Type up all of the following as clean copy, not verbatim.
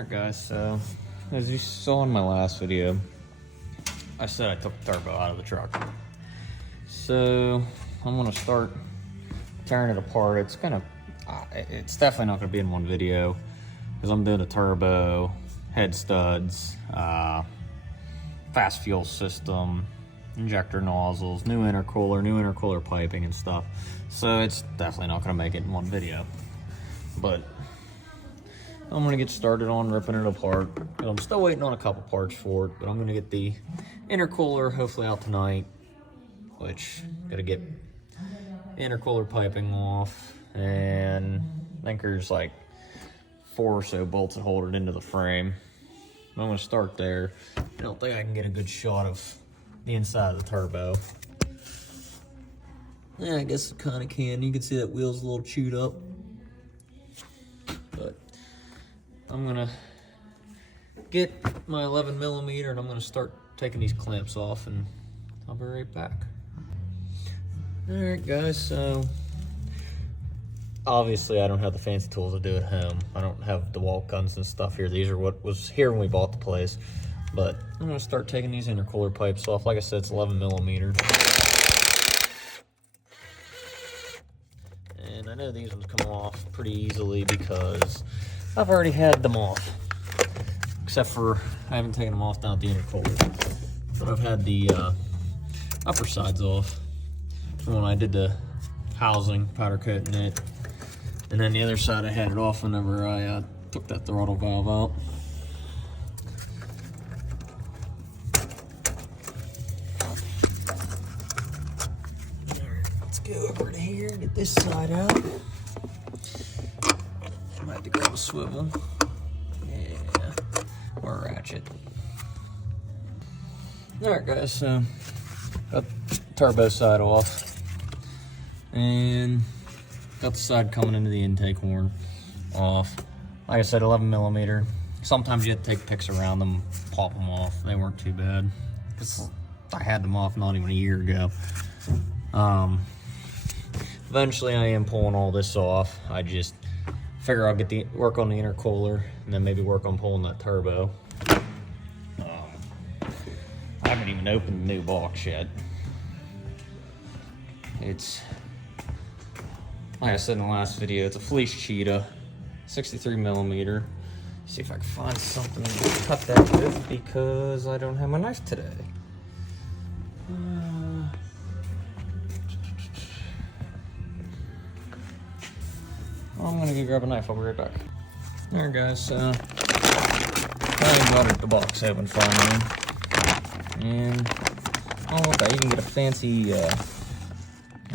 Alright guys, so as you saw in my last video, I said I took the turbo out of the truck. So I'm gonna start tearing it apart. It's definitely not gonna be in one video because I'm doing a turbo, head studs, fast fuel system, injector nozzles, new intercooler piping and stuff. So it's definitely not gonna make it in one video. But I'm gonna get started on ripping it apart. I'm still waiting on a couple parts for it, but I'm gonna get the intercooler hopefully out tonight, which gotta get the intercooler piping off, and I think there's like 4 or so bolts that hold it into the frame. I'm gonna start there. I don't think I can get a good shot of the inside of the turbo. Yeah, I guess it kind of can. You can see that wheel's a little chewed up. But I'm gonna get my 11mm and I'm gonna start taking these clamps off, and I'll be right back. Alright guys, so obviously I don't have the fancy tools to do at home. I don't have the wall guns and stuff here. These are what was here when we bought the place. But I'm gonna start taking these intercooler pipes off. Like I said, it's 11mm. And I know these ones come off pretty easily because I've already had them off. Except for I haven't taken them off down at the intercooler. But I've had the upper sides off from when I did the housing, powder coating it. And then the other side I had it off whenever I took that throttle valve out. Let's go over to here and get this side out. I might have to grab a swivel. Yeah, or a ratchet. Alright guys, so got the turbo side off. And got the side coming into the intake horn off. Like I said, 11mm. Sometimes you have to take picks around them, pop them off. They weren't too bad, because I had them off not even a year ago. Eventually I am pulling all this off. I just figure I'll get work on the intercooler and then maybe work on pulling that turbo. I haven't even opened the new box yet. It's, like I said in the last video, it's a fleece cheetah, 63mm. See if I can find something to cut that with, because I don't have my knife today. I'm gonna go grab a knife. I'll be right back. Alright guys, so I got the box open finally. And oh look, I even get a fancy, wow,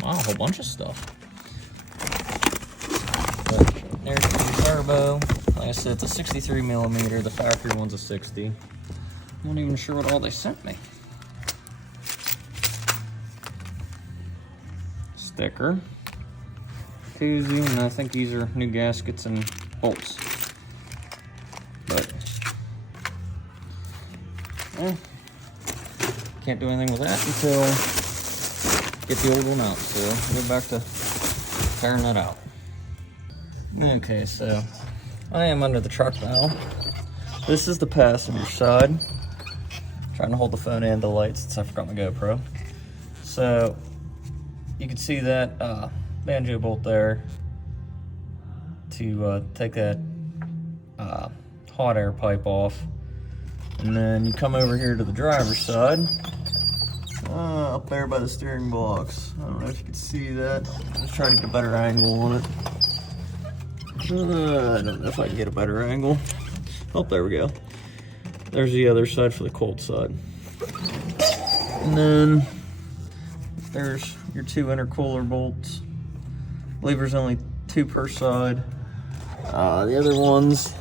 a whole bunch of stuff. But there's the turbo. Like I said, it's a 63mm. The factory one's a 60. I'm not even sure what all they sent me. Sticker. Koozie, and I think these are new gaskets and bolts. But, can't do anything with that until get the old one out. So we'll go back to tearing that out. Okay, so I am under the truck now. This is the passenger side. Trying to hold the phone and the light since I forgot my GoPro. So you can see that banjo bolt there to take that hot air pipe off. And then you come over here to the driver's side, up there by the steering box. I don't know if you can see that. Let's try to get a better angle on it. I don't know if I can get a better angle. Oh, there we go. There's the other side for the cold side. And then there's your 2 intercooler bolts. I believe there's only 2 per side. The other ones,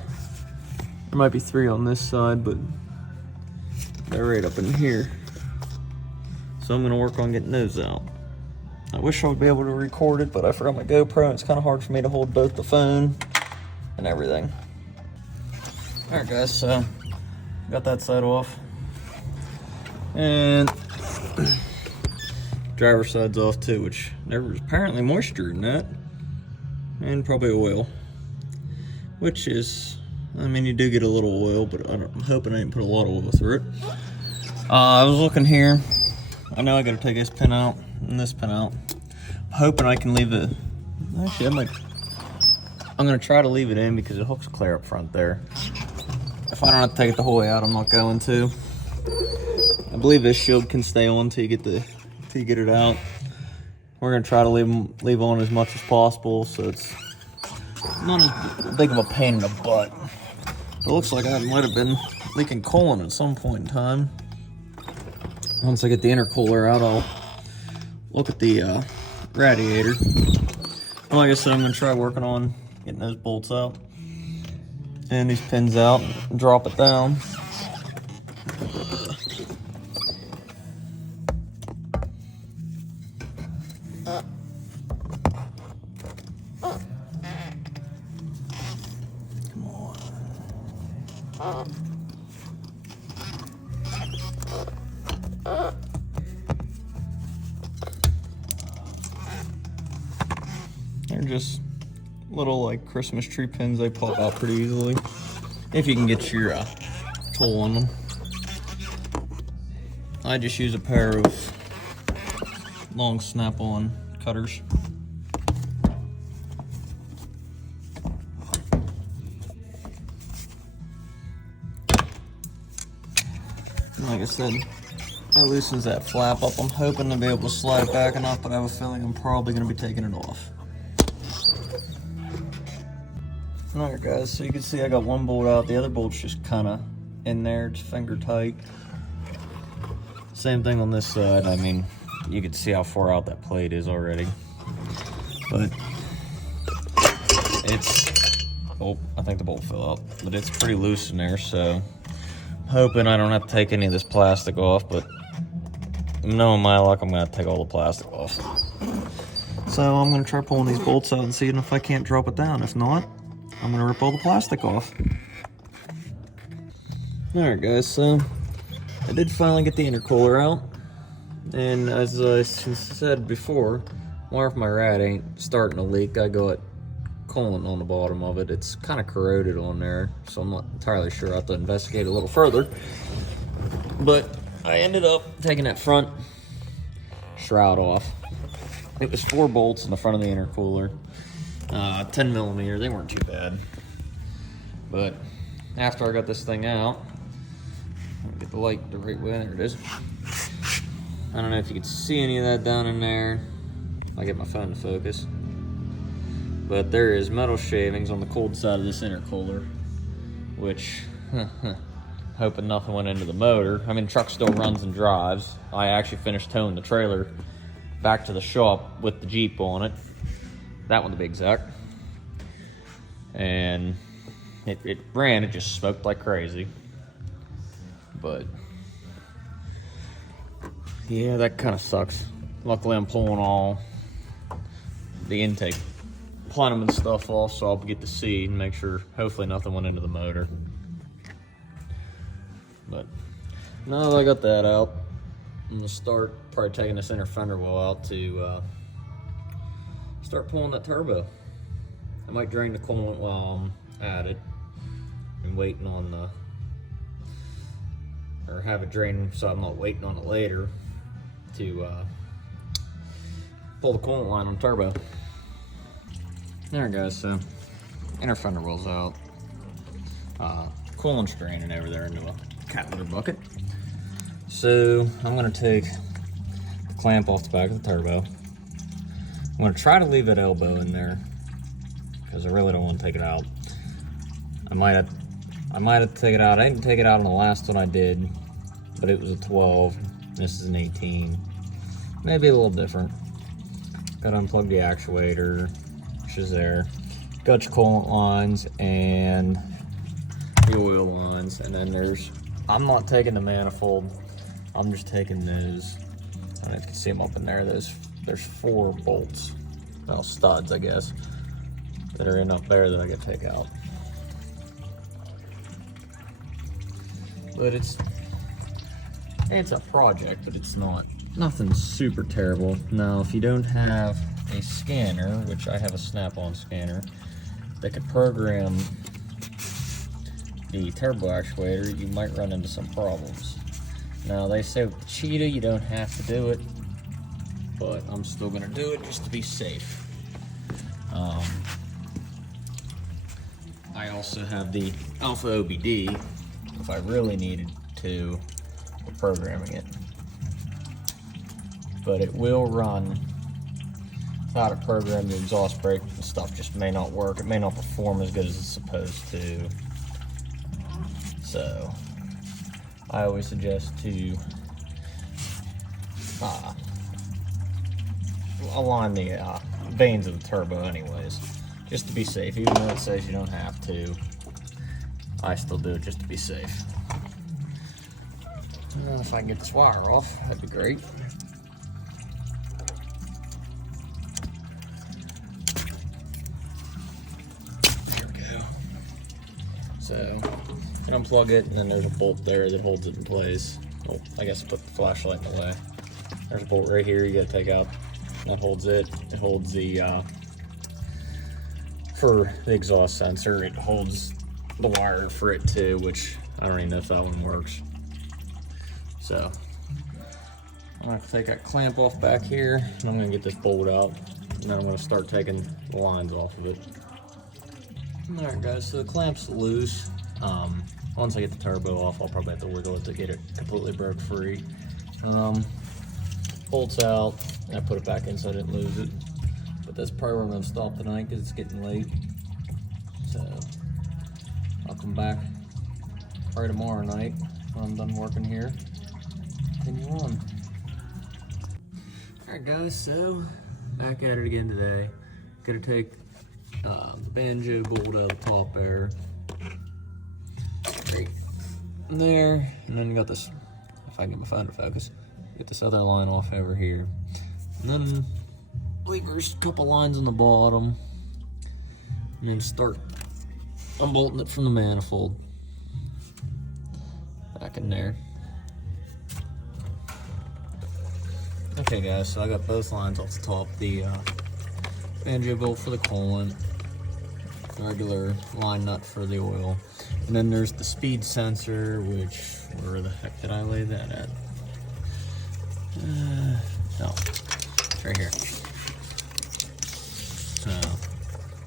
there might be 3 on this side, but they're right up in here. So I'm gonna work on getting those out. I wish I would be able to record it, but I forgot my GoPro, and it's kind of hard for me to hold both the phone and everything. Alright guys, so got that side off. And driver's side's off too, which there was apparently moisture in that. And probably oil. Which is I mean, you do get a little oil, but I'm hoping I didn't put a lot of oil through it. I was looking here. I know I gotta take this pin out and this pin out. I'm hoping I can leave it. Actually, I'm gonna try to leave it in because it hooks clear up front there. If I don't have to take it the whole way out, I'm not going to. I believe this shield can stay on till you get it out. We're gonna try to leave on as much as possible, so it's not as big of a pain in the butt. It looks like I might have been leaking coolant at some point in time. Once I get the intercooler out, I'll look at the radiator. Like I said, I'm gonna try working on getting those bolts out and these pins out and drop it down. They're just little like Christmas tree pins. They pop out pretty easily if you can get your tool on them. I just use a pair of long snap-on cutters. Like I said, that loosens that flap up. I'm hoping to be able to slide it back enough, but I have a feeling I'm probably going to be taking it off. Alright guys, so you can see I got one bolt out, the other bolt's just kind of in there, it's finger tight. Same thing on this side. I mean, you can see how far out that plate is already. But it's, oh, I think the bolt fell out, but it's pretty loose in there, so I'm hoping I don't have to take any of this plastic off, but knowing my luck, I'm gonna take all the plastic off. So I'm gonna try pulling these bolts out and seeing if I can't drop it down. If not, I'm gonna rip all the plastic off. Alright guys, so I did finally get the intercooler out. And as I said before, why if my rad ain't starting to leak, I got coolant on the bottom of it. It's kind of corroded on there, so I'm not entirely sure. I'll have to investigate a little further. But I ended up taking that front shroud off. It was 4 bolts in the front of the intercooler. 10 millimeter, they weren't too bad. But after I got this thing out, let me get the light the right way, there it is. I don't know if you can see any of that down in there. I'll get my phone to focus. But there is metal shavings on the cold side of this intercooler, which, hoping nothing went into the motor. I mean, the truck still runs and drives. I actually finished towing the trailer back to the shop with the Jeep on it. That one, the big Zuck. And it ran, it just smoked like crazy. But yeah, that kind of sucks. Luckily, I'm pulling all the intake plenum and stuff off, so I'll get to see and make sure hopefully nothing went into the motor. But now that I got that out, I'm gonna start probably taking this inner fender well out to start pulling that turbo. I might drain the coolant while I'm at it and waiting on the, or have it drain so I'm not waiting on it later to pull the coolant line on turbo. There guys, so inner fender well's out. Coolant's draining over there into a cat litter bucket. So I'm gonna take the clamp off the back of the turbo. I'm gonna try to leave that elbow in there because I really don't want to take it out. I might have to take it out. I didn't take it out on the last one I did, but it was a 12. This is an 18. Maybe a little different. Gotta unplug the actuator, which is there. Got your coolant lines and the oil lines, and then there's, I'm not taking the manifold. I'm just taking those. I don't know if you can see them up in there. There's 4 bolts, well, studs, I guess, that are in up there that I gotta take out. But it's a project, but it's nothing super terrible. Now, if you don't have a scanner, which I have a snap-on scanner, that could program the turbo actuator, you might run into some problems. Now they say with the Cheetah you don't have to do it, but I'm still gonna do it just to be safe. I also have the Alpha OBD if I really needed to for programming it. But it will run without a program. The exhaust brake and stuff just may not work. It may not perform as good as it's supposed to. So I always suggest to align the vanes of the turbo anyways, just to be safe. Even though it says you don't have to, I still do it just to be safe. And if I can get this wire off, that'd be great. There we go. So, you unplug it, and then there's a bolt there that holds it in place. Well, I guess put the flashlight in the way. There's a bolt right here you gotta take out. That holds it. It holds the, for the exhaust sensor, it holds the wire for it too, which I don't even know if that one works. So, I'm gonna have to take that clamp off back here, and I'm gonna get this bolt out, and then I'm gonna start taking the lines off of it. Alright guys, so the clamp's loose. Once I get the turbo off, I'll probably have to wiggle it to get it completely broke free. Bolts out, and I put it back in so I didn't lose it. But that's probably where I'm gonna stop tonight because it's getting late. So I'll come back probably tomorrow night when I'm done working here. Continue on. Alright guys, so back at it again today. Gonna take the banjo bolt out of the top there. Right there, and then you got this, if I can get my phone to focus, get this other line off over here. And then there's a couple lines on the bottom. And then start unbolting it from the manifold. Back in there. Okay guys, so I got both lines off the top. The banjo bolt for the coolant, regular line nut for the oil. And then there's the speed sensor, which, where the heck did I lay that at? No, it's right here. So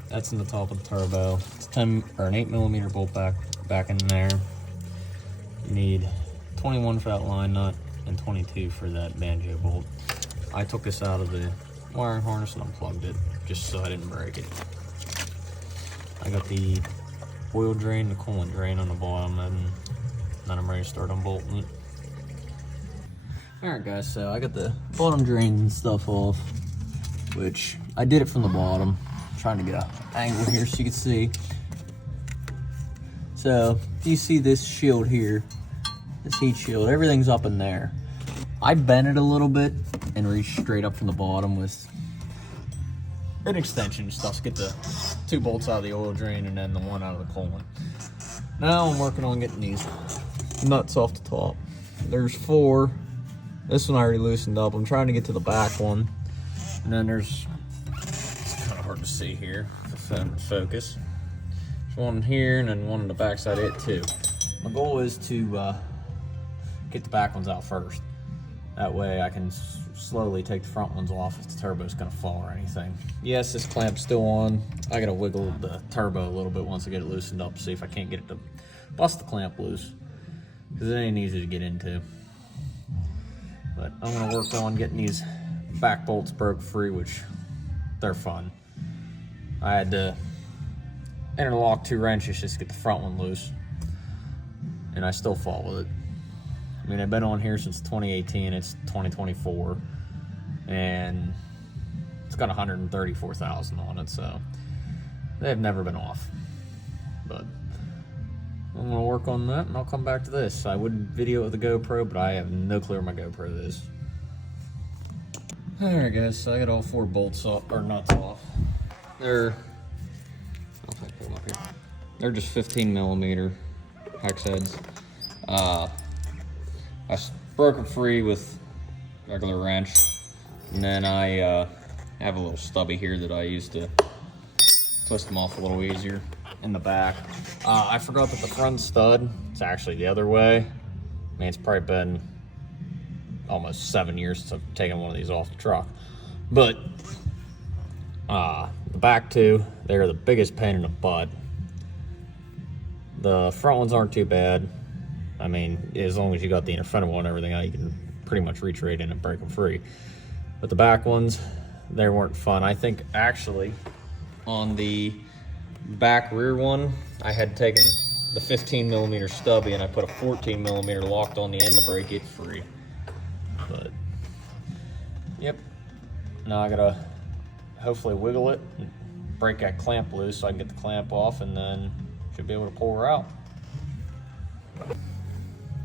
that's in the top of the turbo. It's 10 or an 8mm bolt back in there. You need 21 for that line nut and 22 for that banjo bolt. I took this out of the wiring harness and unplugged it just so I didn't break it. I got the oil drain, the coolant drain on the bottom, and then I'm ready to start unbolting it. Alright guys, so I got the bottom drain and stuff off, which I did it from the bottom. I'm trying to get an angle here so you can see. So, if you see this shield here, this heat shield, everything's up in there. I bent it a little bit and reached straight up from the bottom with an extension and stuff to get the 2 bolts out of the oil drain and then the 1 out of the coolant. Now I'm working on getting these nuts off the top. There's 4. This one I already loosened up. I'm trying to get to the back one. And then it's kind of hard to see here, focus. There's one here and then one on the back side of it too. My goal is to get the back ones out first. That way I can slowly take the front ones off if the turbo's gonna fall or anything. Yes, this clamp's still on. I gotta wiggle the turbo a little bit once I get it loosened up, see if I can't get it to bust the clamp loose, because it ain't easy to get into. But I'm gonna work on getting these back bolts broke free, which they're fun. I had to interlock 2 wrenches just to get the front one loose, and I still fall with it. I mean, I've been on here since 2018, it's 2024, and it's got 134,000 on it, so they've never been off. But I'm gonna work on that and I'll come back to this. I would video it with the GoPro, but I have no clue where my GoPro is. Alright guys, so I got all 4 bolts off, or nuts off. They're, I'll try to pull them up here. They're just 15mm hex heads. I broke them free with regular wrench, and then I have a little stubby here that I use to twist them off a little easier. in the back. I forgot that the front stud, it's actually the other way. I mean, it's probably been almost 7 years since I've taken one of these off the truck. But the back two, they're the biggest pain in the butt. The front ones aren't too bad. I mean, as long as you got the inner fender one and everything out, you can pretty much reach right in and break them free. But the back ones, they weren't fun. I think actually on the back rear one, I had taken the 15 millimeter stubby and I put a 14 millimeter locked on the end to break it free. But yep, now I gotta hopefully wiggle it and break that clamp loose so I can get the clamp off, and then should be able to pull her out.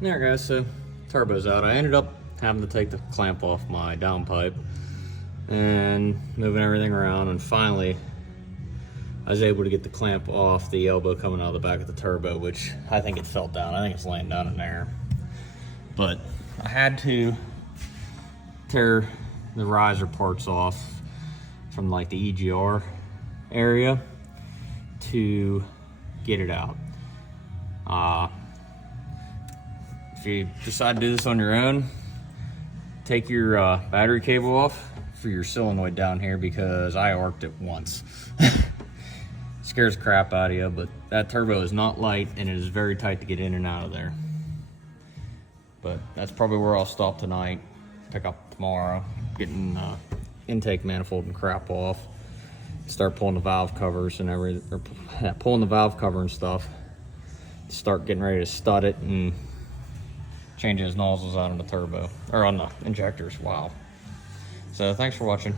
There guys, so turbo's out. I ended up having to take the clamp off my downpipe and moving everything around, and finally I was able to get the clamp off the elbow coming out of the back of the turbo, which I think it fell down. I think it's laying down in there. But I had to tear the riser parts off from like the EGR area to get it out. If you decide to do this on your own, take your battery cable off for your solenoid down here, because I arced it once. Scares the crap out of you, but that turbo is not light and it is very tight to get in and out of there. But that's probably where I'll stop tonight, pick up tomorrow, getting intake manifold and crap off, start pulling the valve covers and everything, pulling the valve cover and stuff, start getting ready to stud it and changing his nozzles out on the turbo, or on the injectors. Wow. So thanks for watching.